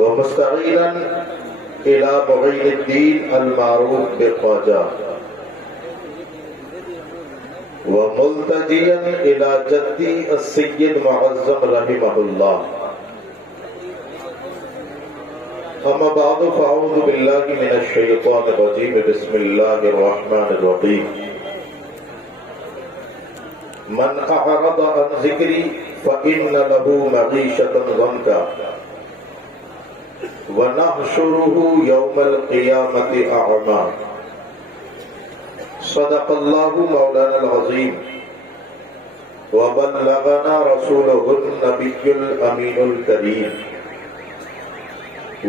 ومستعينا إلى معين الدين المعروف بخواجہ وملتجيا إلى جدي السيد معظم رحمه الله. أما بعد فأعوذ بالله من الشيطان الرجيم. بسم الله الرحمن الرحيم. من أعرض عن ذكري فإن له معيشة ضنكا ونحشره يوم القيامة أعمى. صدق الله مولانا العظيم وبلغنا رسوله النبي الأمين الكريم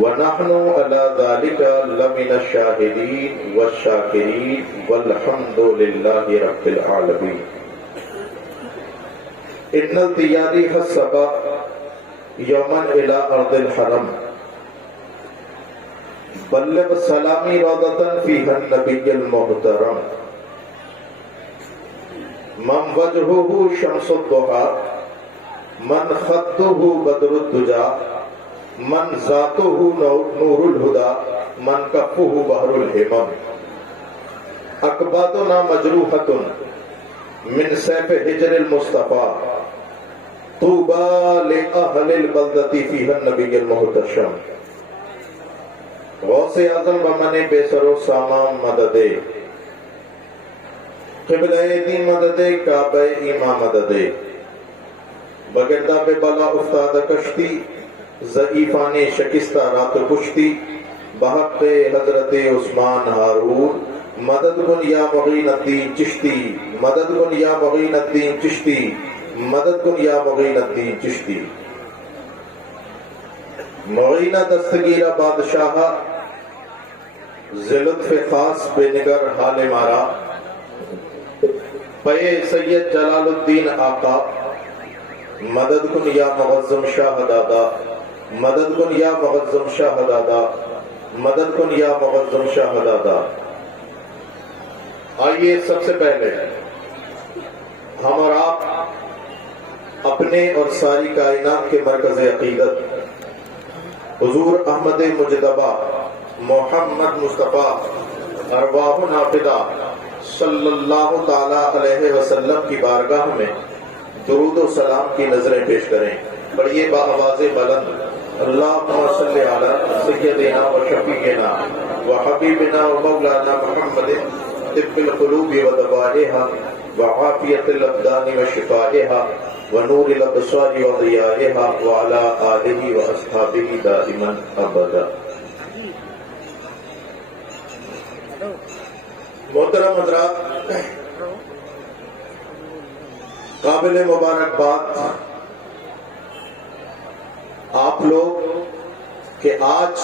ونحن على ذلك لمن الشاهدين والشاكرين والحمد لله رب العالمين. إن التياريخ السبع يوما إلى أرض الحرم بلغ سلامي روضة فيها النبي المحترم من وجهه شمس الضحى من خطه بدر الدجى من ذاته نور الهدى من كفه بحر الهمم. أكبادنا مجروحة من سيف هجر المصطفى طوبى لأهل البلدة فيها النبي المحتشم. غوث اعظم بمن بے سر و سامان مددے قبلہ دین مددے کعبہ ایمان مددے بگردہ بے بلا افتاد کشتی ضعیفان شکستہ رات کشتی بحق حضرت عثمان ہارون مدد کن یا مغین الدین چشتی مدد کن یا مغین الدین چشتی مدد کن یا مغین الدین چشتی. معینہ دستگیرہ بادشاہ ذلطف خاص بے نگر حال مارا پے سید جلال الدین آقا مدد کن یا معظم شاہ دادا مدد کن یا معظم شاہ دادا مدد کن یا معظم شاہ دادا. آئیے سب سے پہلے ہم اور آپ اپنے اور ساری کائنات کے مرکز عقیدت حضور احمد مجتبیٰ محمد مصطفیٰ ارواح نافدہ صلی اللہ تعالی علیہ وسلم کی بارگاہ میں درود و سلام کی نظریں پیش کریں. پڑھیے بآواز بلند اللہم صلی علی سیدنا و شفیعنا و حبیبنا و مولانا محمد طب القلوب و دوائها و عافیت الابدان و شفائها ونور الابصار وضیائها وعلى آلہ واصحابہ دائما ابدا. محترم حضرات، قابل مبارکباد آپ لوگ کہ آج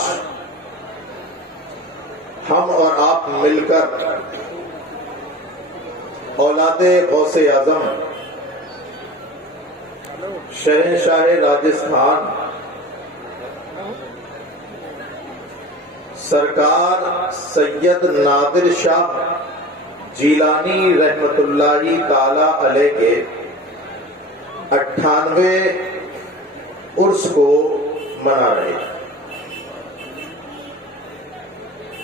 ہم اور آپ مل کر اولاد غوث اعظم شہنشاہ راجستھان سرکار سید نادر شاہ جیلانی رحمت اللہ تعالی علیہ کے 98ویں عرس کو منا رہے ہیں.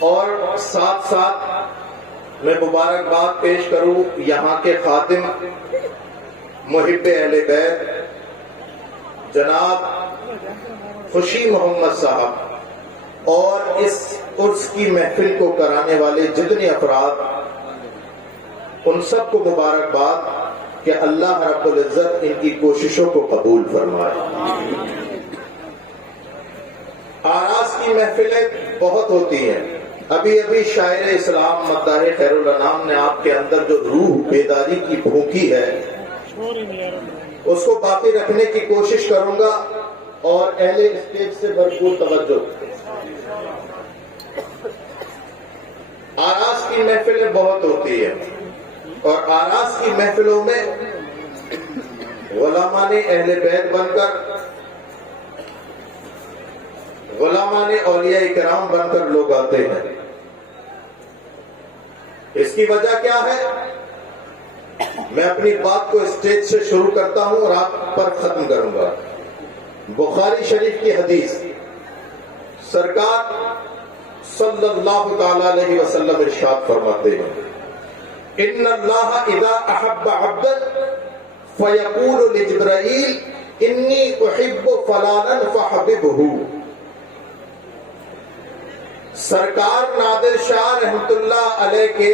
اور ساتھ ساتھ میں مبارکباد پیش کروں یہاں کے خادم محب اہل بیت جناب خوشی محمد صاحب اور اس عرس کی محفل کو کرانے والے جتنے افراد ان سب کو مبارکباد کہ اللہ رب العزت ان کی کوششوں کو قبول فرمائے. آراس کی محفلیں بہت ہوتی ہیں. ابھی ابھی شاعر اسلام مداح خیر الانام نے آپ کے اندر جو روح بیداری کی پھونکی ہے اس کو باقی رکھنے کی کوشش کروں گا اور اہل اسٹیج سے بھرپور توجہ. آراس کی محفلیں بہت ہوتی ہیں اور آراس کی محفلوں میں غلامان اہل بیت بن کر غلامان اولیاء کرام بن کر لوگ آتے ہیں. اس کی وجہ کیا ہے؟ میں اپنی بات کو اسٹیج سے شروع کرتا ہوں اور آپ پر ختم کروں گا. بخاری شریف کی حدیث سرکار صلی اللہ تعالی علیہ وسلم ارشاد فرماتے ہیں ان اللہ اذا احب عبدا فیقول لجبرائیل انی احب فلانا فحببہ. سرکار نادر شاہ رحمت اللہ علیہ کے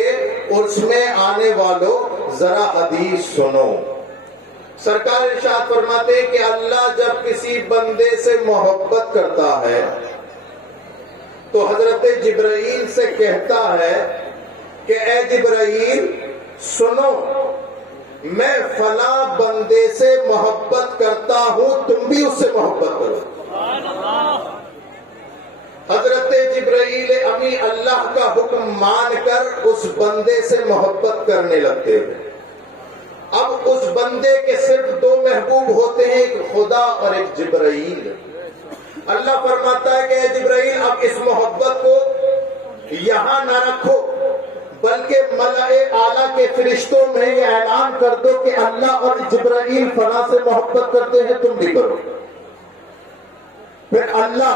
عرس میں آنے والوں ذرا حدیث سنو. سرکار ارشاد فرماتے کہ اللہ جب کسی بندے سے محبت کرتا ہے تو حضرت جبرائیل سے کہتا ہے کہ اے جبرائیل سنو میں فلاں بندے سے محبت کرتا ہوں تم بھی اس سے محبت کرو. حضرت جبرائیل امی اللہ کا حکم مان کر اس بندے سے محبت کرنے لگتے ہیں. اب اس بندے کے صرف دو محبوب ہوتے ہیں, ایک خدا اور ایک جبرائیل. اللہ فرماتا ہے کہ اے جبرائیل اب اس محبت کو یہاں نہ رکھو بلکہ ملائے اعلیٰ کے فرشتوں میں یہ اعلان کر دو کہ اللہ اور جبرائیل فلاں سے محبت کرتے ہیں تم بھی کرو. پھر اللہ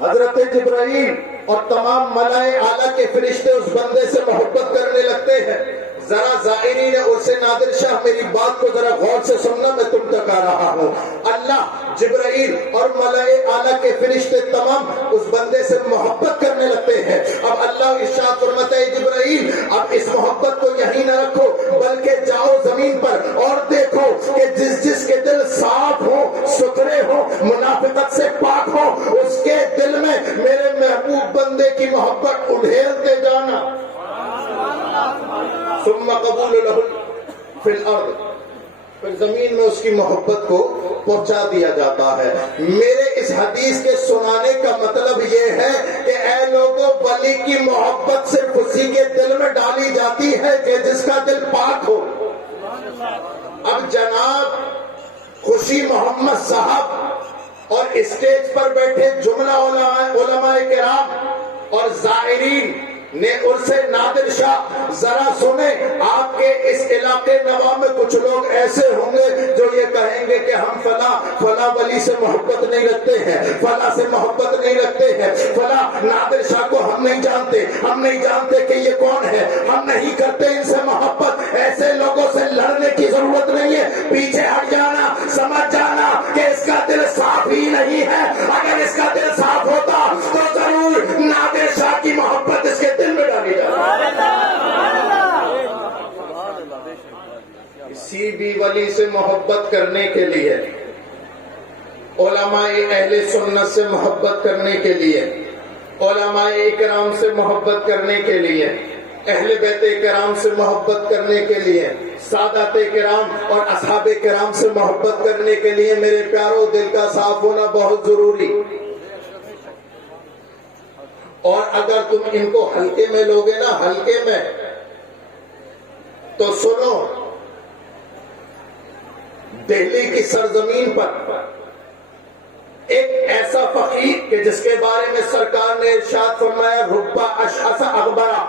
حضرت جبرائیل اور تمام ملائے اعلیٰ کے فرشتے اس بندے سے محبت کرنے لگتے ہیں. ذرا زائرین عرس نادر شاہ میری بات کو ذرا غور سے سننا, میں تم تک آ رہا ہوں. اللہ جبرائیل اور ملائے اعلیٰ کے فرشتے تمام اس بندے سے محبت کرنے لگتے ہیں. اب اللہ ارشاد فرماتا ہے جبرائیل اب اس محبت کو یہیں نہ رکھو بلکہ جاؤ زمین پر اور دیکھو کہ جس کے دل صاف ہو, ستھرے ہو, منافقت سے پاک ہو, اس کے دل میں میرے محبوب بندے کی محبت اڑھیلتے جانا. ثم قبول له فی الارض, پھر زمین میں اس کی محبت کو پہنچا دیا جاتا ہے. میرے اس حدیث کے سنانے کا مطلب یہ ہے کہ اے لوگوں ولی کی محبت صرف اسی کے دل میں ڈالی جاتی ہے کہ جس کا دل پاک ہو. اب جناب خوشی محمد صاحب اور اسٹیج پر بیٹھے جملہ علماء کرام اور زائرین نے عرس نادر شاہ ذرا سنیں. آپ کے اس علاقے نواں میں کچھ لوگ ایسے ہوں گے جو یہ کہیں گے کہ ہم فلاں ولی سے محبت نہیں رکھتے ہیں, فلاں سے محبت نہیں رکھتے ہیں, فلاں نادر شاہ کو ہم نہیں جانتے کہ یہ کون ہے, ہم نہیں کرتے ان سے محبت. ایسے لوگوں سے لڑنے کی ضرورت نہیں ہے, پیچھے ہٹ جانا, سمجھ جانا کہ اس کا دل صاف ہی نہیں ہے. اگر اس کا دل صاف ہوتا تو ضرور نادر شاہ کی محبت اس کے دل میں ڈالی جائے. کسی بھی ولی سے محبت کرنے کے لیے, علماء اہل سنت سے محبت کرنے کے لیے, علماء اکرام سے محبت کرنے کے لیے, اہل بیت کرام سے محبت کرنے کے لیے, سادات کرام اور اصحاب کرام سے محبت کرنے کے لیے میرے پیاروں دل کا صاف ہونا بہت ضروری. اور اگر تم ان کو ہلکے میں لوگے نا, ہلکے میں, تو سنو دہلی کی سرزمین پر ایک ایسا فقیر کہ جس کے بارے میں سرکار نے ارشاد فرمایا ربا اشعث اغبرا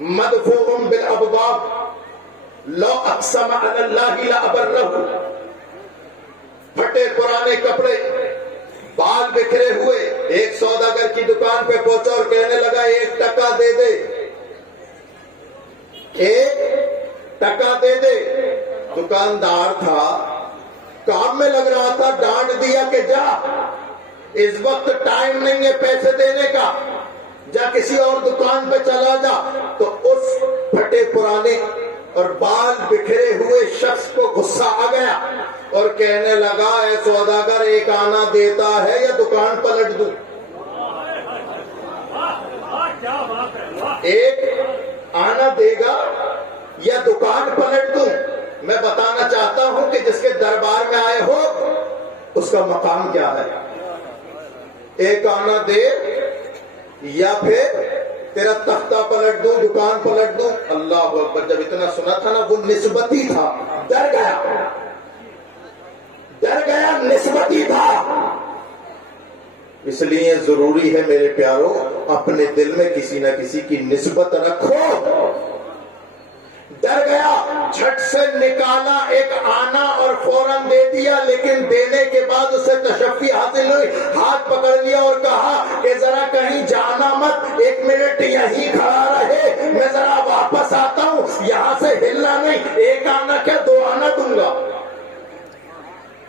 مدفوع بالابواب لو اقسم علی اللہ لابرہ. پھٹے پرانے کپڑے, بال بکھرے ہوئے, ایک سوداگر کی دکان پہ پہنچا اور کہنے لگا 1 ٹکا دے دے, 1 ٹکا دے دے. دکاندار تھا, کام میں لگ رہا تھا, ڈانٹ دیا کہ جا, اس وقت ٹائم نہیں ہے پیسے دینے کا, جا کسی اور دکان پہ چلا جا. تو اس پھٹے پرانے اور بال بکھرے ہوئے شخص کو غصہ آ گیا اور کہنے لگا اے سوداگر 1 آنا دیتا ہے یا دکان پلٹ دوں؟ 1 آنا دے گا یا دکان پلٹ دوں؟ میں بتانا چاہتا ہوں کہ جس کے دربار میں آئے ہو اس کا مقام کیا ہے. 1 آنا دے یا پھر تیرا تختہ پلٹ دوں, دکان پلٹ دوں. اللہ اکبر. جب اتنا سنا تھا نا, وہ نسبتی تھا, ڈر گیا, نسبتی تھا. اس لیے ضروری ہے میرے پیاروں اپنے دل میں کسی نہ کسی کی نسبت رکھو. ڈر گیا، جھٹ سے نکالا ایک آنا اور فوراً دے دیا، لیکن دینے کے بعد اسے تشفی حاصل ہوئی، ہاتھ پکڑ لیا اور کہا کہ ذرا کہیں جانا مت، 1 منٹ یہیں کھڑا رہے، میں ذرا واپس آتا ہوں، یہاں سے ہلنا نہیں، 1 آنا کیا 2 آنا دوں گا۔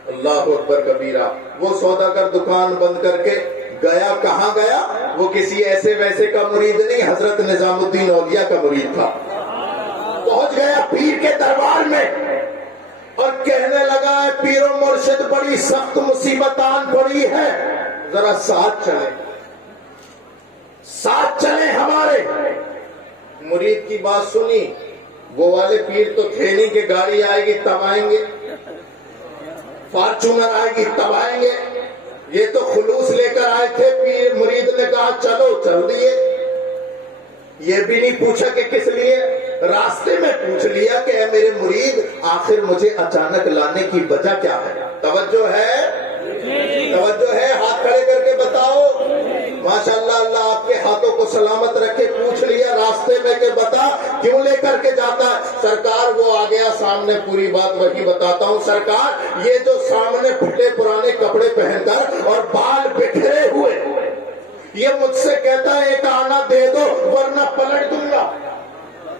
اللہ اکبر کبیرہ۔ وہ سوداگر دکان بند کر کے گیا، کہاں گیا؟ وہ کسی ایسے ویسے کا مرید نہیں، حضرت نظام الدین اولیاء کا مرید تھا۔ پہنچ گیا پیر کے دربار میں اور کہنے لگا ہے پیر و مرشد بڑی سخت مصیبت آن پڑی ہے، ذرا ساتھ چلیں ہمارے۔ مرید کی بات سنی، وہ والے پیر تو تھے نہیں کہ گاڑی آئے گی تب آئیں گے، فارچونر آئے گی تب آئیں گے، یہ تو خلوص لے کر آئے تھے۔ پیر مرید نے کہا چلو، چل دیے۔ یہ بھی نہیں پوچھا کہ کس لیے، راستے میں پوچھ لیا کہ اے میرے مرید آخر مجھے اچانک لانے کی وجہ کیا ہے؟ توجہ ہے؟ توجہ ہے؟ ہاتھ کھڑے کر کے بتاؤ۔ ماشاءاللہ، اللہ آپ کے ہاتھوں کو سلامت رکھے۔ پوچھ لیا راستے میں کہ بتا کیوں لے کر کے جاتا ہے؟ سرکار وہ آ گیا سامنے، پوری بات وہی بتاتا ہوں۔ سرکار یہ جو سامنے پھٹے پرانے کپڑے پہن کر اور بال بکھرے ہوئے، یہ مجھ سے کہتا ہے 1 آنا دے دو ورنہ پلٹ دوں گا۔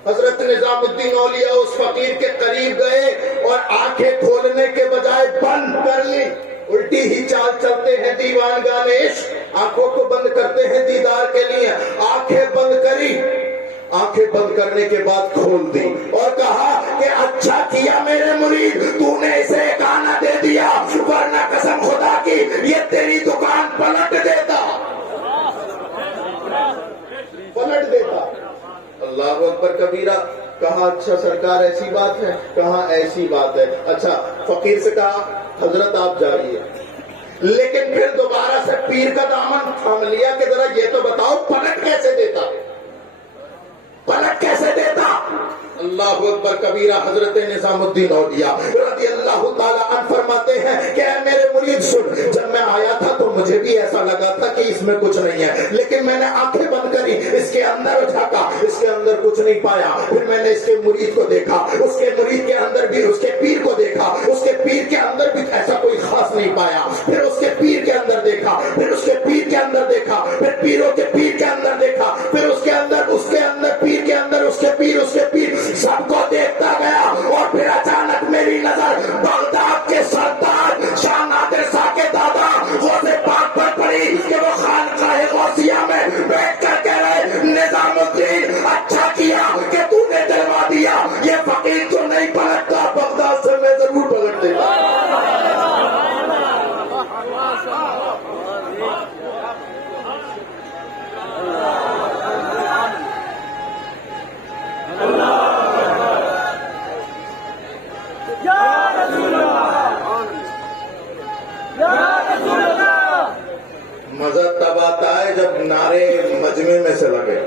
حضرت نظام الدین اولیاء اس فقیر کے قریب گئے اور آنکھیں کھولنے کے بجائے بند کر لی۔ الٹی ہی چال چلتے ہیں دیوان گانے عشق، آنکھوں کو بند کرتے ہیں دیدار کے لیے۔ آنکھیں بند کری، آنکھیں بند کرنے کے بعد کھول دی اور کہا کہ اچھا کیا میرے مرید تو نے اسے 1 آنا دے دیا، ورنہ قسم خدا کی یہ تیری دکان پلٹ دیتا۔ اللہ اکبر کبیرہ۔ کہا اچھا سرکار ایسی بات ہے؟ کہا ایسی بات ہے۔ اچھا، فقیر سے کہا حضرت آپ جائیے، لیکن پھر دوبارہ سے پیر کا دامن تھام لیا کہ ذرا یہ تو بتاؤ پلٹ کیسے دیتا؟ پلٹ کیسے دیتا؟ اللہ اکبر کبیرہ۔ حضرت نظام الدین اولیاء رضی اللہ تعالیٰ عنہ فرماتے ہیں کہ اے میرے مرید سن، جب میں آیا تھا تو مجھے بھی ایسا لگا تھا کہ اس میں کچھ نہیں ہے، لیکن میں نے آنکھیں بند کری، اس کے اندر جھانکا، اس کے اندر کچھ نہیں پایا۔ پھر میں نے اس کے مرید کو دیکھا، اس کے مرید کے اندر بھی اس کے پیر کو دیکھا، اس کے پیر کے اندر بھی ایسا کوئی خاص نہیں پایا۔ پھر اس کے پیر کے اندر دیکھا، پھر اس کے پیر کے اندر دیکھا، پھر پیروں کے پیر کے اندر دیکھا، پھر اس کے اندر پیر کے اندر اس کے پیر سب کو دیکھتا گیا، اور پھر اچانک میری نظر بغداد کے سردار شاہ نادر شاہ کے دادا غوث پاک پر پڑی کہ وہ خانقاہ غوثیہ میں بیٹھ کر کہہ رہے نظام الدین اچھا کیا کہ تو نے دلوا دیا، یہ فقیر تو نہیں پلٹتا، بغداد سے میں ضرور پلٹ دیتا۔ مزہ تب آتا ہے جب نعرے مجمع میں سے لگے،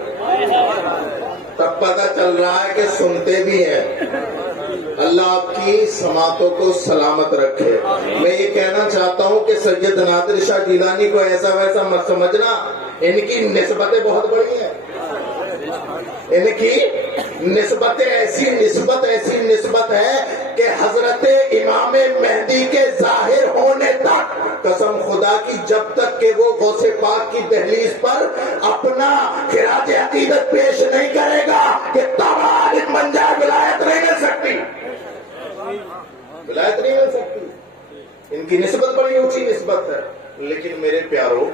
تب پتہ چل رہا ہے کہ سنتے بھی ہیں۔ اللہ آپ کی سماعتوں کو سلامت رکھے۔ میں یہ کہنا چاہتا ہوں کہ سید نادر شاہ گیلانی کو ایسا ویسا مت سمجھنا، ان کی نسبتیں بہت بڑی ہیں، ان کی نسبتیں ایسی نسبت ہے کہ حضرت امام مہدی کے ظاہر ہونے تک قسم خدا کی جب تک کہ وہ غوث پاک کی دہلیز پر اپنا خراج عقیدت پیش نہیں کرے گا کہ تب عالم بن جائے، ولایت نہیں مل سکتی، ولایت نہیں مل سکتی۔ ان کی نسبت بڑی اونچی نسبت ہے۔ لیکن میرے پیارو،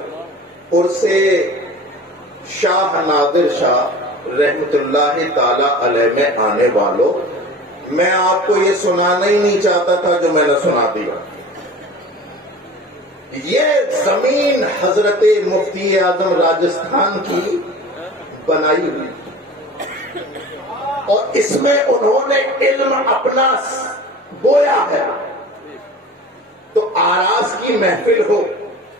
عرص شاہ نادر شاہ رحمت اللہ تعالی علیہ میں آنے والوں، میں آپ کو یہ سنانا ہی نہیں چاہتا تھا جو میں نے سنا دیا۔ یہ زمین حضرت مفتی اعظم راجستھان کی بنائی ہوئی، اور اس میں انہوں نے علم اپنا بویا ہے۔ تو آراز کی محفل ہو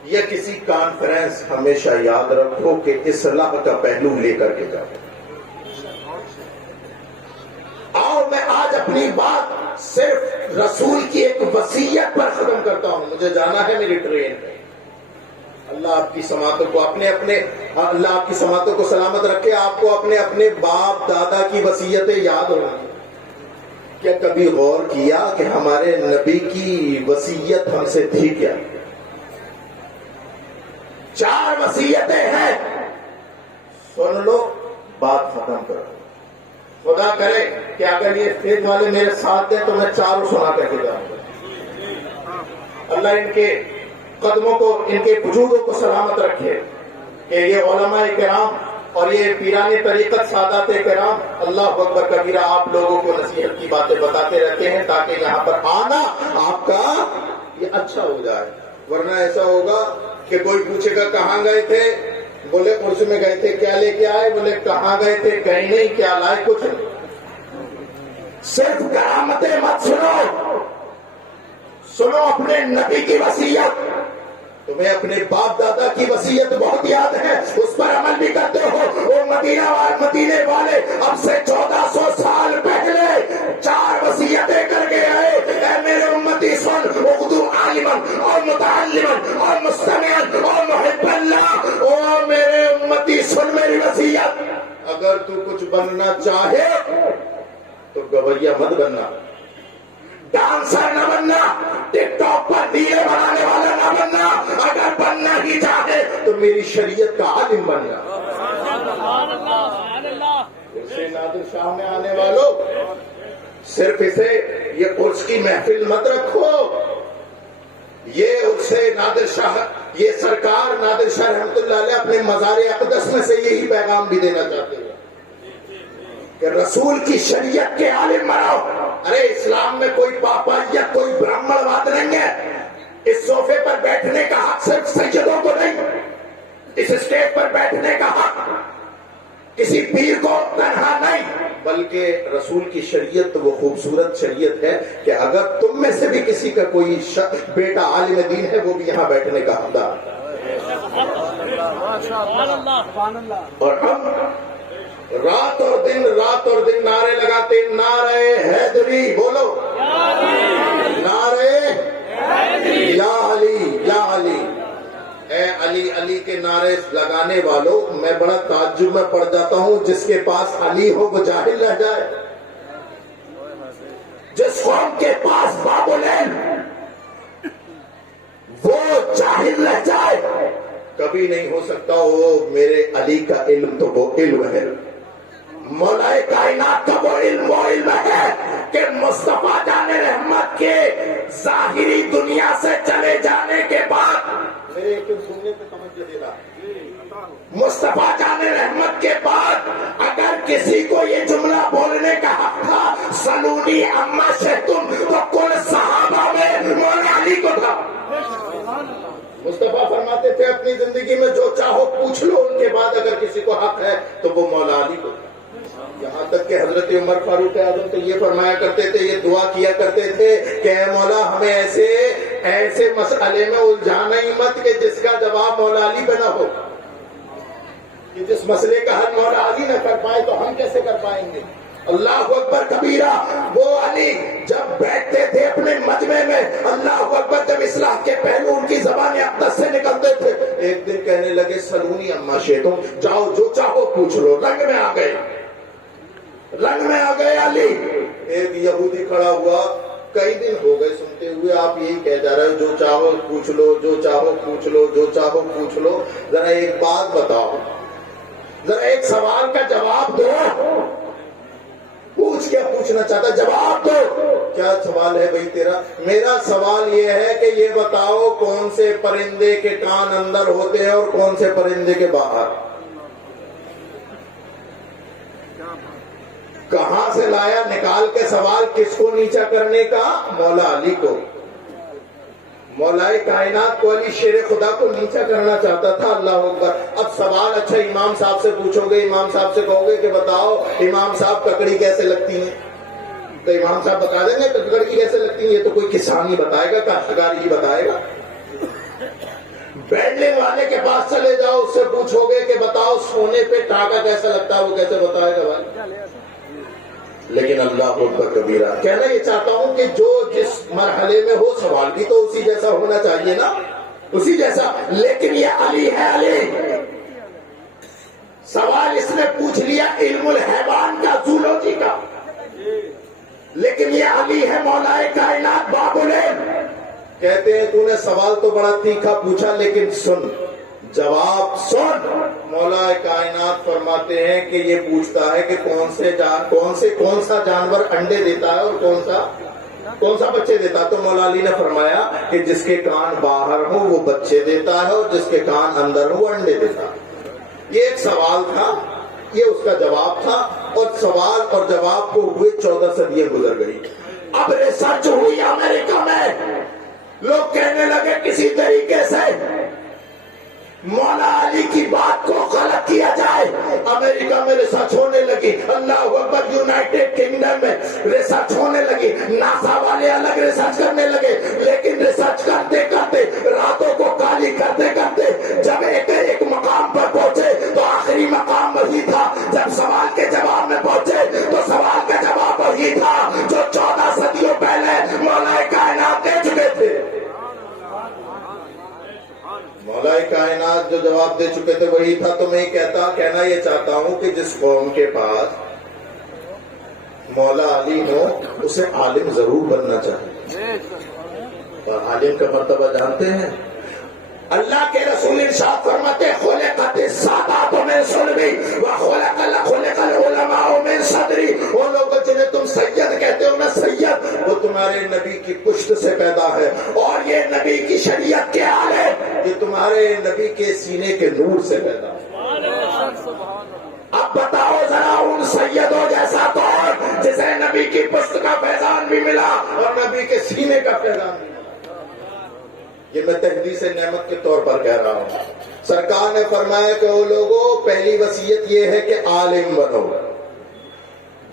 یا کسی کانفرنس، ہمیشہ یاد رکھو کہ اصلاح کا پہلو لے کر کے جاؤ۔ آؤ میں آج اپنی بات صرف رسول کی ایک وصیت پر ختم کرتا ہوں، مجھے جانا ہے میری ٹرین میں۔ اللہ آپ کی سماعتوں کو اللہ آپ کی سماعتوں کو سلامت رکھے۔ آپ کو اپنے باپ دادا کی وصیتیں یاد ہوں، کیا کبھی غور کیا کہ ہمارے نبی کی وصیت ہم سے تھی کیا؟ 4 وصیتیں ہیں، سن لو بات ختم کرو. خدا کرے کہ اگر یہ اسٹیج والے میرے ساتھ دیں تو میں 4 سنا کر کے جاؤں گا. اللہ ان کے قدموں کو، ان کے وجودوں کو سلامت رکھے کہ یہ علماء کرام اور یہ پیران طریقت سادات کرام اللہ اکبر کبیرہ آپ لوگوں کو نصیحت کی باتیں بتاتے رہتے ہیں تاکہ یہاں پر آنا آپ کا یہ اچھا ہو جائے. ورنہ ایسا ہوگا کہ کوئی پوچھے گا کہاں گئے تھے، بولے قرص میں گئے تھے، کیا لے کے آئے؟ بولے کہاں گئے تھے؟ کہیں نہیں. کیا لائے؟ کچھ نہیں. صرف کرامتیں مت سنو اپنے نبی کی وصیت. تمہیں اپنے باپ دادا کی وصیت بہت یاد ہے، اس پر عمل بھی کرتے ہو. وہ مدینے والے اب سے 1400 سال پہلے 4 وصیتیں کر کے آئے. اے میرے امتی سن، اغدو عالما اور متعلما اور مستمعا اور محب اللہ. او میرے امتی سن میری وصیت. اگر تو کچھ بننا چاہے تو گویا مت بننا، ڈانسر نہ بننا، ٹک ٹاک پر دیے بنانے والا نہ بننا. اگر بننا ہی چاہے تو میری شریعت کا عالم بننا. اسے نادر شاہ میں آنے والوں صرف اسے یہ قرص کی محفل مت رکھو. یہ اسے نادر شاہ، یہ سرکار نادر شاہ رحمت اللہ علیہ اپنے مزار اقدس میں سے یہی پیغام بھی دینا چاہتے ہیں کہ رسول کی شریعت کے عالم بناؤ. ارے اسلام میں کوئی پاپائیت، کوئی برہمن بات نہیں ہے. اس صوفے پر بیٹھنے کا حق صرف سیدوں کو نہیں، اس اسٹیج پر بیٹھنے کا حق کسی پیر کو تنہا نہیں، بلکہ رسول کی شریعت وہ خوبصورت شریعت ہے کہ اگر تم میں سے بھی کسی کا کوئی بیٹا عالم دین ہے وہ بھی یہاں بیٹھنے کا حقدار. اور ہم رات اور دن نعرے لگاتے. نعرے حیدری بولو، نعرے یا علی یا علی. اے علی علی کے نعرے لگانے والوں، میں بڑا تعجب میں پڑ جاتا ہوں. جس کے پاس علی ہو وہ جاہل رہ جائے. جس قوم کے پاس باب العلم وہ جاہل رہ جائے، کبھی نہیں ہو سکتا. وہ میرے علی کا علم تو وہ علم ہے، مولا کائنات کا وہ علم ہے کہ مصطفیٰ جان رحمت کے ظاہری دنیا سے چلے جانے کے بعد، میرے سننے پہ توجہ دینا، مصطفیٰ جان رحمت کے بعد اگر کسی کو یہ جملہ بولنے کا حق تھا سلونی اما شئتم، تو کل صحابہ میں مولا علی کو تھا. مصطفیٰ فرماتے تھے اپنی زندگی میں جو چاہو پوچھ لو، ان کے بعد اگر کسی کو حق ہے تو وہ مولا علی کو. یہاں تک کہ حضرت عمر فاروق اعظم تو یہ فرمایا کرتے تھے، یہ دعا کیا کرتے تھے کہ اے مولا ہمیں ایسے مسئلے میں الجھانا ہی مت کہ جس کا جواب مولا علی پہ نہ ہو. کہ جس مسئلے کا حل مولا علی نہ کر پائے تو ہم کیسے کر پائیں گے. اللہ اکبر کبیرہ. وہ علی جب بیٹھتے تھے اپنے مجمع میں، اللہ اکبر، جب اصلاح کے پہلو ان کی زبان اقدس سے نکلتے تھے، ایک دن کہنے لگے سلونی اما شئتم، جاؤ جو چاہو پوچھ لو. رنگ میں آ گئے علی. ایک یہودی کھڑا ہوا، کئی دن ہو گئے سنتے ہوئے آپ یہی کہہ جا رہے ہو جو چاہو پوچھ لو، جو چاہو پوچھ لو، جو چاہو پوچھ لو. ذرا ایک بات بتاؤ، ذرا ایک سوال کا جواب دو. پوچھ کیا پوچھنا چاہتا، جواب دو. کیا سوال ہے بھائی تیرا؟ میرا سوال یہ ہے کہ یہ بتاؤ کون سے پرندے کے کان اندر ہوتے ہیں اور کون سے پرندے کے باہر؟ کہاں سے لایا نکال کے سوال؟ کس کو نیچا کرنے کا؟ مولا علی کو. مولا کائنات کو، علی شیر خدا کو نیچا کرنا چاہتا تھا. اللہ اکبر. اب سوال اچھا امام صاحب سے پوچھو گے، امام صاحب سے کہو گے کہ بتاؤ امام صاحب ککڑی کیسے لگتی ہیں، تو امام صاحب بتا دیں گے ککڑی کیسے لگتی ہیں. یہ تو کوئی کسان ہی بتائے گا، کاشتکار ہی بتائے گا. بینڈنگ والے کے پاس چلے جاؤ، اس سے پوچھو گے کہ بتاؤ سونے پہ ٹاکا کیسا لگتا ہے، وہ کیسے بتائے گا بھائی. لیکن اللہ اکبر کبیرہ. کہنا یہ چاہتا ہوں کہ جو جس مرحلے میں ہو سوال بھی تو اسی جیسا ہونا چاہیے نا، اسی جیسا. لیکن یہ علی ہے. علی سوال اس نے پوچھ لیا علم الحیوان کا، زولوجی کا. لیکن یہ علی ہے مولا کائنات باب العلم. کہتے ہیں تو نے سوال تو بڑا تیکھا پوچھا لیکن سن، جواب سن. مولا کائنات فرماتے ہیں کہ یہ پوچھتا ہے کہ کون سا جانور انڈے دیتا ہے اور کون سا بچے دیتا ہے. تو مولا علی نے فرمایا کہ جس کے کان باہر ہوں وہ بچے دیتا ہے اور جس کے کان اندر ہوں وہ انڈے دیتا ہے. یہ ایک سوال تھا، یہ اس کا جواب تھا، اور سوال اور جواب کو ہوئے 14 صدیاں گزر گئی. اب ریسرچ ہوئی امریکہ میں، لوگ کہنے لگے کسی طریقے سے مولا علی کی بات کو غلط کیا جائے. امریکہ میں ریسرچ ہونے لگی، اللہ اکبر، یونائٹڈ کنگڈم میں ریسرچ ہونے لگی، ناسا والے الگ ریسرچ کرنے لگے. لیکن ریسرچ کرتے کرتے، راتوں کو کالی کرتے کرتے جب ایک مقام پر پہنچے تو آخری مقام وہی تھا. جب سوال کے جواب میں پہنچے تو سوال کا جواب وہی تھا جو 14 صدیوں پہلے مولا کائنات دے چکے تھے. مولا کائنات جو جواب دے چکے تھے وہی تھا. تو میں کہنا یہ چاہتا ہوں کہ جس قوم کے پاس مولا علی ہو اسے عالم ضرور بننا چاہیے. اور عالم کا مرتبہ جانتے ہیں؟ اللہ کے رسول ارشاد فرماتے خلقت السادات من صلبی وخلق العلماء من صدری. وہ لوگ جنہیں تم سید کہتے ہو نا، سید وہ تمہارے نبی کی پشت سے پیدا ہے، اور یہ نبی کی شریعت کے حال ہے، یہ تمہارے نبی کے سینے کے نور سے پیدا ہے. اب بتاؤ ذرا ان سیدوں جیسا کون جسے نبی کی پشت کا فیضان بھی ملا اور نبی کے سینے کا فیضان بھی ملا. یہ میں تحدیث نعمت کے طور پر کہہ رہا ہوں. سرکار نے فرمایا کہ وہ لوگوں پہلی وصیت یہ ہے کہ عالم بنو.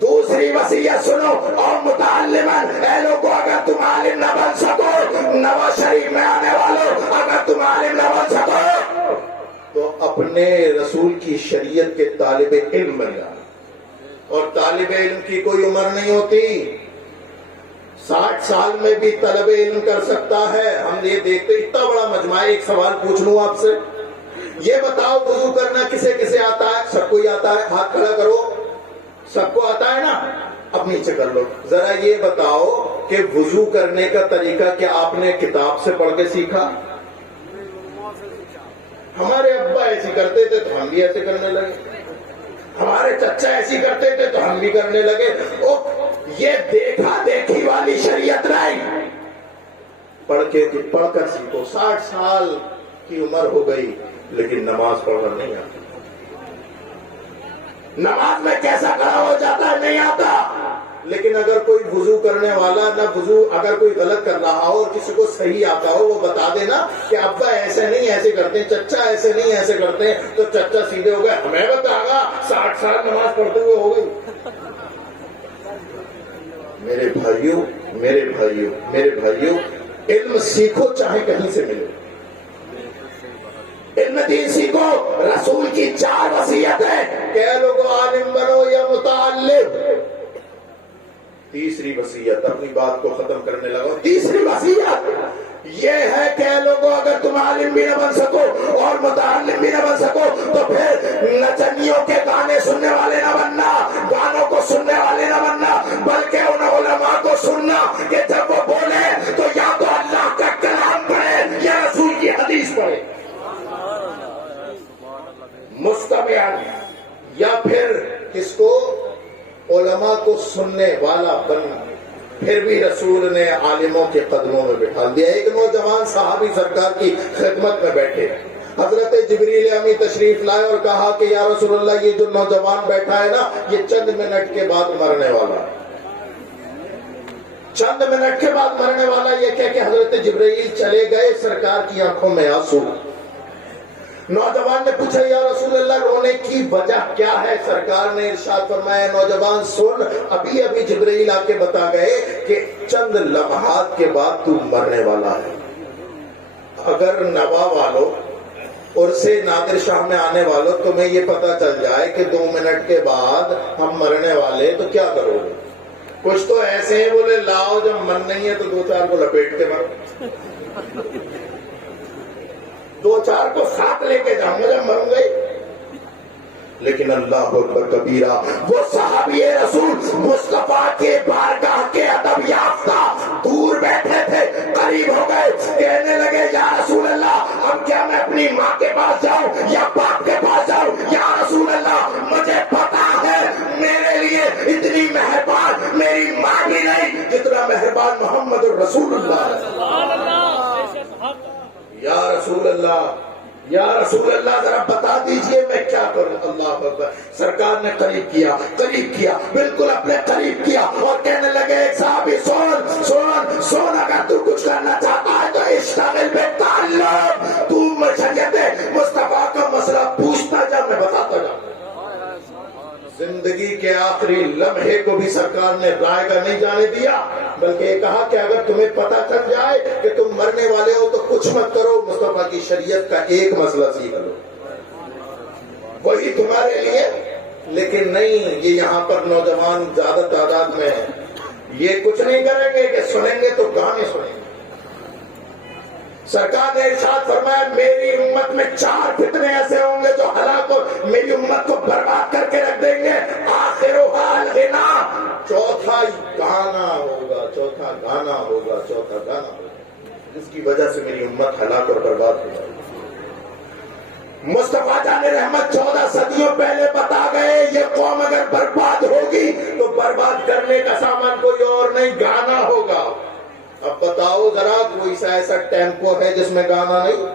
دوسری وصیت سنو اور متعلمن، اے لوگوں اگر تم عالم نہ بن سکو، نواز شریف میں آنے والوں اگر تم عالم نہ بن سکو تو اپنے رسول کی شریعت کے طالب علم بن جانا. اور طالب علم کی کوئی عمر نہیں ہوتی. 60 سال میں بھی طلب علم کر سکتا ہے. ہم یہ دیکھتے اتنا بڑا مجمع. ایک سوال پوچھ لوں آپ سے، یہ بتاؤ وضو کرنا کسے کسے آتا ہے؟ سب کو ہی آتا ہے، ہاتھ کھڑا کرو. سب کو آتا ہے نا؟ اب نیچے کر لو. ذرا یہ بتاؤ کہ وضو کرنے کا طریقہ کیا آپ نے کتاب سے پڑھ کے سیکھا؟ ہمارے ابا ایسی کرتے تھے تو ہم بھی ایسے کرنے لگے، ہمارے چچا ایسی کرتے تھے تو ہم بھی کرنے لگے. یہ دیکھا دیکھی والی شریعت نہیں، پڑھ کر سیکھو. 60 سال کی عمر ہو گئی لیکن نماز پڑھنا نہیں آتی. نماز میں کیسا کھڑا ہو جاتا ہے نہیں آتا. لیکن اگر کوئی وضو کرنے والا نہ وضو اگر کوئی غلط کر رہا ہو اور کسی کو صحیح آتا ہو وہ بتا دینا کہ ابا ایسے نہیں ایسے کرتے ہیں، چچا ایسے نہیں ایسے کرتے ہیں، تو چچا سیدھے ہو گئے. ہمیں بتا گا 60 سال نماز پڑھتے ہوئے ہو گئی. میرے بھائیوں علم سیکھو چاہے کہیں سے ملے. علم دین سیکھو. رسول کی 4 وصیت ہے کہ لوگوں عالم بنو یا متعلم. تیسری وصیت، اپنی بات کو ختم کرنے لگا. تیسری وصیت یہ ہے کہ لوگوں اگر تم عالم بھی نہ بن سکو اور متعلم بھی نہ بن سکو تو پھر نچنیوں کے گانے سننے والے نہ بننا، گانوں کو سننے والے نہ بننا، بلکہ ان علماء کو سننا کہ جب وہ بولے تو یا تو اللہ کا کلام پڑھے یا رسول کی حدیث پڑھے مستمعاً، یا پھر کس کو علماء کو سننے والا بننا. پھر بھی رسول نے عالموں کے قدموں میں بٹھا دیا. ایک نوجوان صحابی سرکار کی خدمت میں بیٹھے، حضرت جبریل امی تشریف لائے اور کہا کہ یا رسول اللہ یہ جو نوجوان بیٹھا ہے نا یہ چند منٹ کے بعد مرنے والا ہے. چند منٹ کے بعد مرنے والا. یہ کہہ کہ حضرت جبریل چلے گئے، سرکار کی آنکھوں میں آنسو. نوجوان نے پوچھا یا رسول اللہ رونے کی وجہ کیا ہے؟ سرکار نے ارشاد فرمایا نوجوان سن، ابھی جبرائیل آ کے بتا گئے کہ چند لمحات کے بعد تو مرنے والا ہے. اگر نوا والوں اور سے نادر شاہ میں آنے والوں تمہیں یہ پتا چل جائے کہ 2 منٹ کے بعد ہم مرنے والے تو کیا کرو گے؟ کچھ تو ایسے ہیں بولے لاؤ جب من نہیں ہے تو 2-4 کو لپیٹ کے مرو، 2-4 کو ساتھ لے کے جاؤں گا جب مروں گا. لیکن اللہ اکبر کبیرہ وہ صحابی رسول مصطفیٰ کے بارگاہ کے ادب یافتہ دور بیٹھے تھے، قریب ہو گئے، کہنے لگے یا رسول اللہ اب کیا میں اپنی ماں کے پاس جاؤں یا باپ کے پاس جاؤں؟ یا رسول اللہ مجھے پتا ہے میرے لیے اتنی مہربان میری ماں بھی نہیں جتنا مہربان محمد الرسول اللہ۔ یا رسول اللہ، یا رسول اللہ ذرا بتا دیجئے میں کیا کروں؟ اللہ اکبر۔ سرکار نے قریب کیا، بالکل اپنے قریب کیا اور کہنے لگے ایک صحابی سن اگر تو کچھ کرنا چاہتا ہے تو اشتغل بالتعلم، تو شریعت مصطفیٰ کا مسئلہ پوچھتا جا، میں بتاتا جا۔ زندگی کے آخری لمحے کو بھی سرکار نے رائے کا نہیں جانے دیا، بلکہ یہ کہا کہ اگر تمہیں پتہ چل جائے کہ تم مرنے والے ہو تو کچھ مت کرو، مصطفیٰ کی شریعت کا ایک مسئلہ سیکھ لو، وہی تمہارے لیے۔ لیکن نہیں، یہ یہاں پر نوجوان زیادہ تعداد میں ہیں، یہ کچھ نہیں کریں گے کہ سنیں گے تو گانے سنیں گے۔ سرکار نے ارشاد فرمایا میری امت میں 4 فتنے ایسے ہوں گے جو ہلاک میری امت کو برباد کر کے رکھ دیں گے۔ آخرھا الغنا، چوتھا گانا ہوگا، چوتھا گانا ہوگا، جس کی وجہ سے میری امت ہلاک اور برباد ہو جائے گی۔ مصطفیٰ جان رحمت 14 صدیوں پہلے بتا گئے یہ قوم اگر برباد ہوگی تو برباد کرنے کا سامان کوئی اور نہیں، گانا ہوگا۔ اب بتاؤ ذرا کوئی سا ایسا ٹیمپو ہے جس میں گانا نہیں؟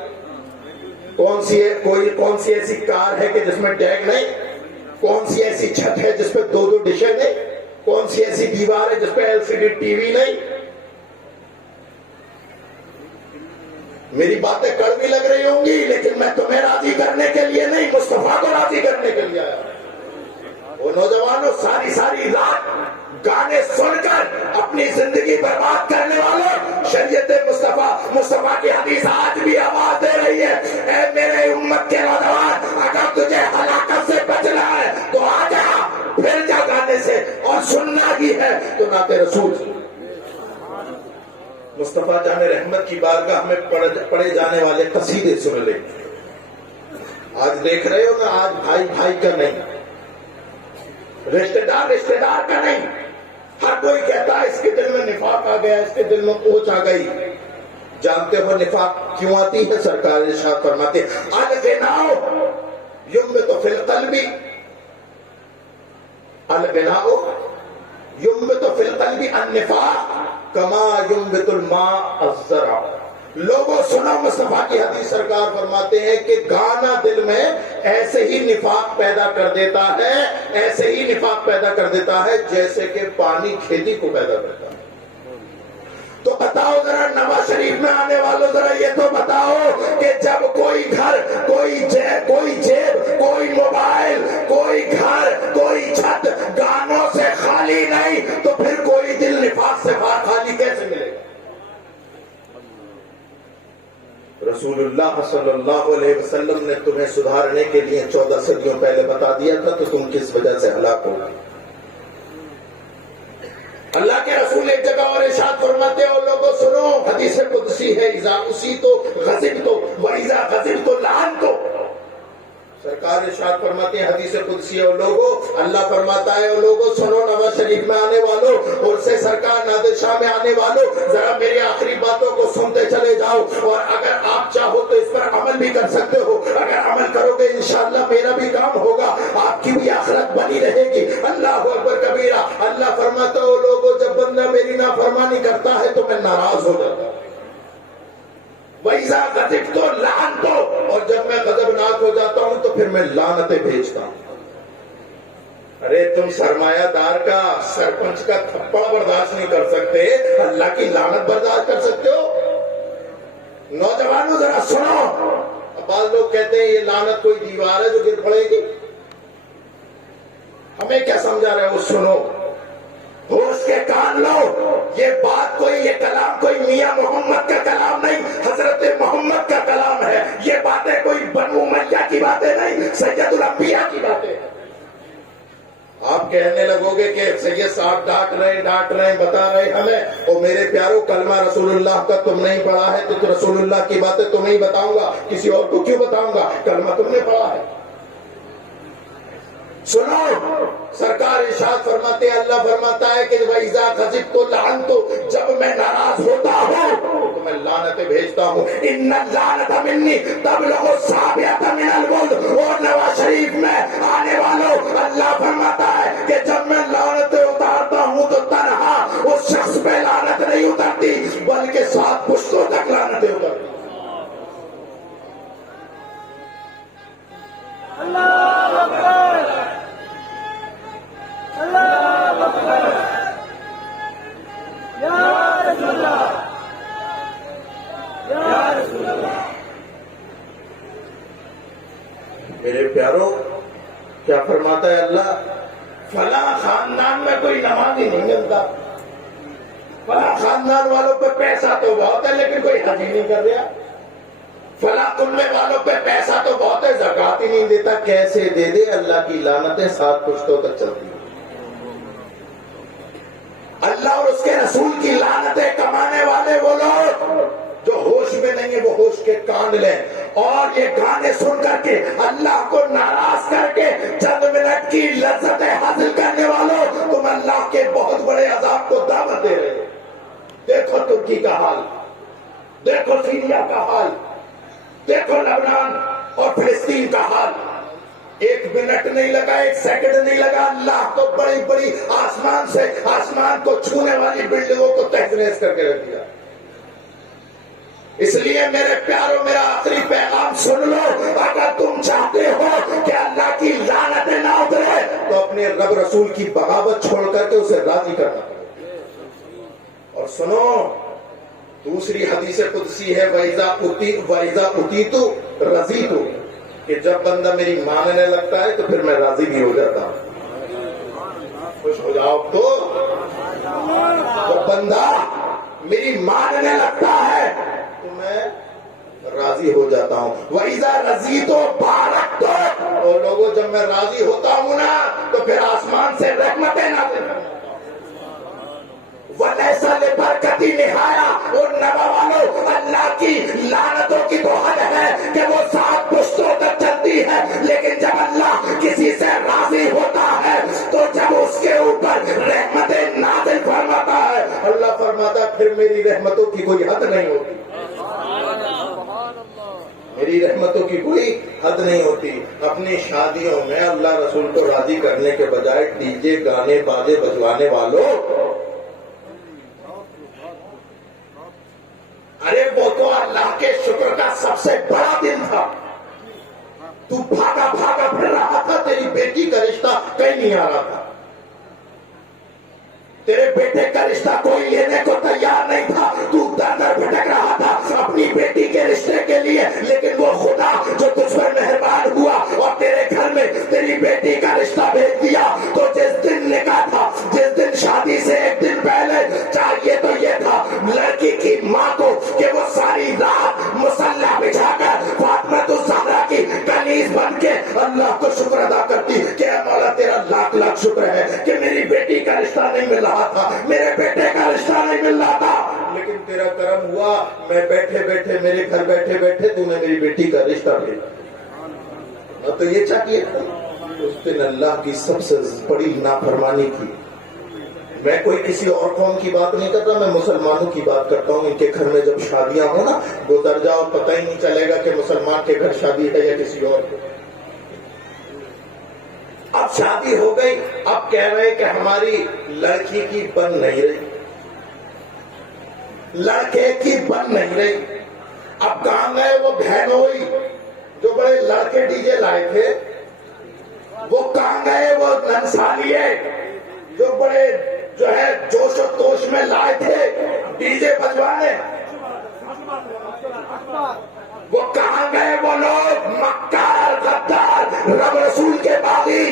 کون سی ایسی کار ہے کہ جس میں ڈیک نہیں؟ کون سی ایسی چھت ہے جس پہ 2 ڈشیں نہیں؟ کون سی ایسی دیوار ہے جس پہ LCD ٹی وی نہیں؟ میری باتیں کڑوی لگ رہی ہوں گی لیکن میں تمہیں راضی کرنے کے لیے نہیں، مصطفیٰ کو راضی کرنے کے لیے آیا۔ وہ نوجوانوں ساری رات گانے سن کر اپنی زندگی برباد کرنے والوں، شریعت مصطفیٰ کی حدیث آج بھی آواز دے رہی ہے، اے میرے امت کے نوجوان اگر تجھے ہلاکت سے بچنا ہے تو آ جا، پھر جا گانے سے، اور سننا بھی ہے تو نعت رسول۔ مصطفیٰ جان رحمت کی بارگاہ میں پڑھے جانے والے قصیدے سن لیں۔ آج دیکھ رہے ہو نا، آج بھائی کا نہیں، رشتہ دار کا نہیں، ہر کوئی کہتا ہے اس کے دل میں نفاق آ گیا، اس کے دل میں اوچ آ گئی۔ جانتے ہو نفاق کیوں آتی ہے؟ سرکار ارشاد فرماتے الغناء ينبت في القلب، الغناء ينبت في القلب النفاق كما ينبت الماء الزرع۔ لوگوں سنو، مصطفیٰ کی حدیث سرکار فرماتے ہیں کہ گانا دل میں ایسے ہی نفاق پیدا کر دیتا ہے جیسے کہ پانی کھیتی کو پیدا کرتا ہے۔ تو بتاؤ ذرا نواز شریف میں آنے والوں، ذرا یہ تو بتاؤ کہ جب کوئی گھر، کوئی جیب، کوئی موبائل، کوئی گھر، کوئی چھت گانوں سے خالی نہیں تو پھر کوئی دل نفاق سے خالی کیسے ملے گا؟ رسول اللہ صلی اللہ علیہ وسلم نے تمہیں سدھارنے کے لیے 14 صدیوں پہلے بتا دیا تھا تو تم کس وجہ سے ہلاک ہو گئے؟ اللہ کے رسول ایک جگہ اور ارشاد فرماتے ہو، لوگوں سنو، حدیث قدسی ہے، اذا اسی تو غضب تو واذا غضب تو لعن تو۔ سرکار ارشاد فرماتے ہیں حدیث قدسی ہے، لوگوں اللہ فرماتا ہے، لوگوں سنو، نواز شریف میں آنے والوں اور سے سرکار نادر شاہ میں آنے والوں، ذرا میری آخری باتوں کو سنتے چلے جاؤ، اور اگر آپ چاہو تو اس پر عمل بھی کر سکتے ہو، اگر عمل کرو گے انشاءاللہ میرا بھی کام ہوگا، آپ کی بھی آخرت بنی رہے گی۔ اللہ اکبر کبیرہ۔ اللہ فرماتا ہو، لوگوں جب بندہ میری نافرمانی کرتا ہے تو میں ناراض ہو جاتا ہوں، وَإِذَا غَضِبْتُ لَعَنْتُ، اور جب میں غضبناک ہو جاتا ہوں تو پھر میں لعنتیں بھیجتا ہوں۔ ارے تم سرمایہ دار کا، سرپنچ کا تھپڑ برداشت نہیں کر سکتے، اللہ کی لعنت برداشت کر سکتے ہو؟ نوجوانوں ذرا سنو، بعض لوگ کہتے ہیں یہ لعنت کوئی دیوار ہے جو گر پڑے گی، ہمیں کیا سمجھا رہے ہو؟ سنو، ہوش کے کان لو، یہ بات کوئی، یہ کلام کوئی میاں محمد کا کلام نہیں، حضرت محمد کا کلام ہے، یہ باتیں کوئی بنو امیہ کی باتیں نہیں، سید الانبیاء کی باتیں ہیں۔ آپ کہنے لگو گے کہ سید صاحب ڈانٹ رہے بتا رہے ہمیں، اور میرے پیارو کلمہ رسول اللہ کا تم نہیں پڑھا ہے تو رسول اللہ کی باتیں تمہیں ہی بتاؤں گا، کسی اور کو کیوں بتاؤں گا؟ کلمہ تم نے پڑھا ہے۔ سنو سرکار ارشاد فرماتے ہیں، اللہ فرماتا ہے کہ وَإِذَا غَضِبْتُ لَعَنْتُ، جب میں ناراض ہوتا ہوں تو میں لعنتیں بھیجتا ہوں. إِنَّ اللَّعْنَةَ مِنِّي تَبْلُغُ السَّابِعَةَ مِنَ الْوَلْدِ. اور نواز شریف میں آنے والوں اللہ فرماتا ہے کہ جب میں لعنتیں اتارتا ہوں تو تنہا اس شخص پہ لعنت نہیں اترتی بلکہ 7 پشتوں تک لعنتیں اترتی. اللہ اکبر، اللہ اکبر، یا رسول اللہ، یا رسول اللہ. میرے پیاروں کیا فرماتا ہے اللہ؟ فلاں خاندان میں کوئی نمازی نہیں ملتا، فلاں خاندان والوں پہ پیسہ تو بہت ہے لیکن کوئی حج ہی نہیں کر رہا، فلاں کنبے والوں پہ پیسہ تو بہت ہے زکات ہی نہیں دیتا. کیسے دے دے؟ اللہ کی لعنتیں 7 پشتوں تک چلتی ہیں. اللہ اور اس کے رسول کی لعنتیں کمانے والے وہ لوگ جو ہوش میں نہیں ہیں وہ ہوش کے کان لیں اور یہ گانے سن کر کے اللہ کو ناراض کر کے چند منٹ کی لذتیں حاصل کرنے والوں، تم اللہ کے بہت بڑے عذاب کو دعوت دے رہے ہو. دیکھو ترکی کا حال، دیکھو سیریا کا حال، دیکھو لبنان اور فلسطین کا حال. 1 منٹ نہیں لگا، 1 سیکنڈ نہیں لگا، اللہ کو بڑی بڑی آسمان کو چھونے والی بلڈنگوں کو تہز نہز کر کے رکھ دیا. اس لیے میرے پیاروں میرا آخری پیغام سن لو، اگر تم چاہتے ہو کہ اللہ کی لعنتیں نہ اترے تو اپنے رب رسول کی بغاوت چھوڑ کر کے اسے راضی کرنا پڑے. اور سنو دوسری حدیث قدسی ہے وَإِذَا أُوتِيتُ رَضِيتُ، کہ جب بندہ میری ماننے لگتا ہے تو پھر میں راضی بھی ہو جاتا ہوں. خوش ہو جاؤ تو جب بندہ میری ماننے لگتا ہے تو میں راضی ہو جاتا ہوں. وَإِذَا رَضِيتُ بَارَكْتُ، اور لوگوں جب میں راضی ہوتا ہوں نا تو پھر آسمان سے رحمتیں نازل کرتا ہوں. وَلَيْسَ لِبَرْكَتِ نِهَایَةٌ، اور نبا والوں اللہ کی لعنتوں کی تو حد ہے کہ وہ 7 پشتوں تک چلتی ہے، لیکن جب اللہ کسی سے راضی ہوتا ہے تو جب اس کے اوپر رحمتیں نازل فرماتا ہے اللہ فرماتا ہے پھر میری رحمتوں کی کوئی حد نہیں ہوتی، میری رحمتوں کی کوئی حد نہیں ہوتی. اپنی شادیوں میں اللہ رسول کو راضی کرنے کے بجائے ڈی جے گانے بازے بجوانے والوں، ارے وہ تو اللہ کے شکر کا سب سے بڑا دن تھا. تو بھاگا بھاگا پھر رہا تھا، تیری بیٹی کا رشتہ کہیں نہیں آ رہا تھا، تیرے بیٹے کا رشتہ کوئی لینے کو تیار نہیں تھا، تو در در بھٹک رہا تھا اپنی بیٹی کے رشتے کے لیے، لیکن وہ خدا جو تجھ پر مہربان ہوا اور تیرے گھر میں تیری بیٹی کا رشتہ بھیج دیا. تو جس دن نکاح تھا، جس دن شادی سے 1 دن پہلے چاہیے تو یہ تھا لڑکی کی ماں کو کہ وہ ساری رات مصلی بچھا کر فاطمہ الزہرا کی کنیز بن کے اللہ کو شکر ادا کرتی کہ اے مولا تیرا لاکھ لاکھ شکر ہے کہ میری بیٹی کا رشتہ نہیں مل رہا تھا، میرے بیٹے کا رشتہ نہیں مل رہا تھا، لیکن تیرا کرم ہوا، میں بیٹھے بیٹھے میرے گھر بیٹھے بیٹھے تو نے میری بیٹی کا رشتہ بھیجا. تو یہ چاہیے اس دن اللہ کی سب سے بڑی نافرمانی کی. میں کوئی کسی اور قوم کی بات نہیں کرتا، میں مسلمانوں کی بات کرتا ہوں. ان کے گھر میں جب شادیاں ہوں نا، گزر جاؤ پتہ ہی نہیں چلے گا کہ مسلمان کے گھر شادی ہے یا کسی اور کے. اب شادی ہو گئی، اب کہہ رہے کہ ہماری لڑکی کی بن نہیں رہی، لڑکے کی بن نہیں رہی. اب کہاں گئے وہ بہنوئی جو بڑے لڑکے ڈی جے لائے تھے؟ وہ کہاں گئے وہ ننسالیے جو بڑے جو ہے جوش و توش میں لائے تھے ڈی جے بجوانے؟ وہ کہاں گئے وہ لوگ مکار غدار رب رسول کے باغی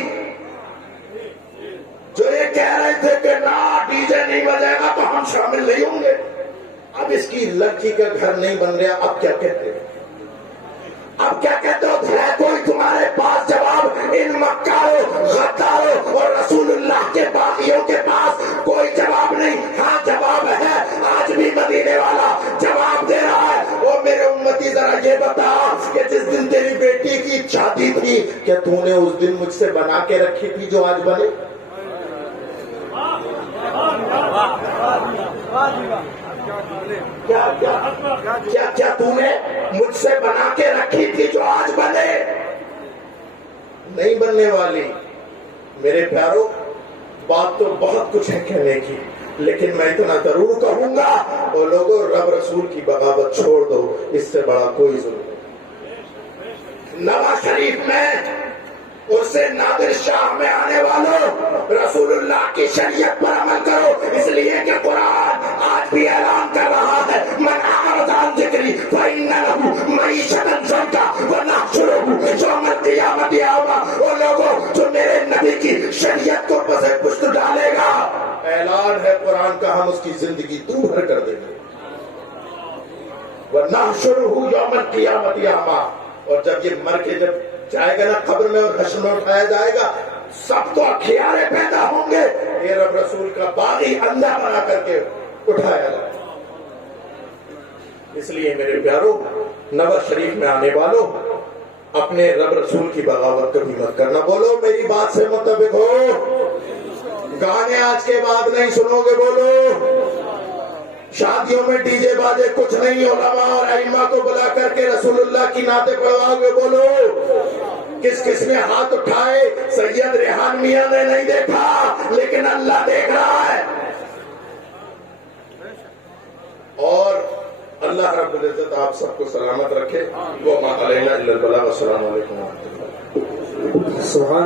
جو یہ کہہ رہے تھے کہ نہ ڈی جے نہیں بجے گا تو ہم شامل نہیں ہوں گے؟ اب اس کی لڑکی کا گھر نہیں بن رہا، اب کیا کہتے ہیں؟ اب کیا کہتے ہو؟ ہے کوئی تمہارے پاس جواب؟ ان مکاروں غداروں اور رسول اللہ کے باغیوں کے پاس کوئی جواب نہیں. ہاں جواب ہے، آج بھی مدینے والا جواب دے رہا ہے. وہ میرے امتی ذرا یہ بتا کہ جس دن تیری بیٹی کی شادی تھی گی کیا تو نے اس دن مجھ سے بنا کے رکھی تھی جو آج بنے؟ کیا تو نے مجھ سے بنا کے رکھی تھی جو آج بنے؟ نہیں بننے والی۔ میرے پیاروں، بات تو بہت کچھ ہے کہنے کی، لیکن میں اتنا ضرور کہوں گا، اور لوگوں رب رسول کی بغاوت چھوڑ دو، اس سے بڑا کوئی ظلم نہیں۔ نواز شریف میں اس سے نادر شاہ میں آنے والوں رسول اللہ کی شریعت پر عمل کرو، اس لیے کہ قرآن آج بھی اعلان کر رہا ہے من اعرض عن ذکری فإن له معیشۃ ضنکا ونحشرہ یوم القیامۃ اعما۔ وہ لوگوں جو میرے نبی کی شریعت کو پس پشت ڈالے گا، اعلان ہے قرآن کا، ہم اس کی زندگی دو بھر کر دیں گے۔ ونحشرہ یوم القیامۃ اعما۔ اور جب یہ مر کے جب جائے گا نا قبر میں اور حشر میں اٹھایا جائے گا، سب کو اکھیارے پیدا ہوں گے، یہ رب رسول کا باغی اندھا بنا کر کے اٹھایا جائے۔ اس لیے میرے پیاروں، نواز شریف میں آنے والوں، اپنے رب رسول کی بغاوت کبھی مت کرنا۔ بولو میری بات سے متفق ہو؟ گانے آج کے بعد نہیں سنو گے؟ بولو۔ شادیوں میں ڈی جے باجے کچھ نہیں، علماء اور ائمہ کو بلا کر کے رسول اللہ کی نعتیں پڑھواؤ گے؟ بولو۔ کس کس نے ہاتھ اٹھائے؟ سید ریحان میاں نے نہیں دیکھا، لیکن اللہ دیکھ رہا ہے۔ اور اللہ رب العزت آپ سب کو سلامت رکھے۔ وہ ما علینا الا البلاغ۔ السلام علیکم ورحمۃ اللہ۔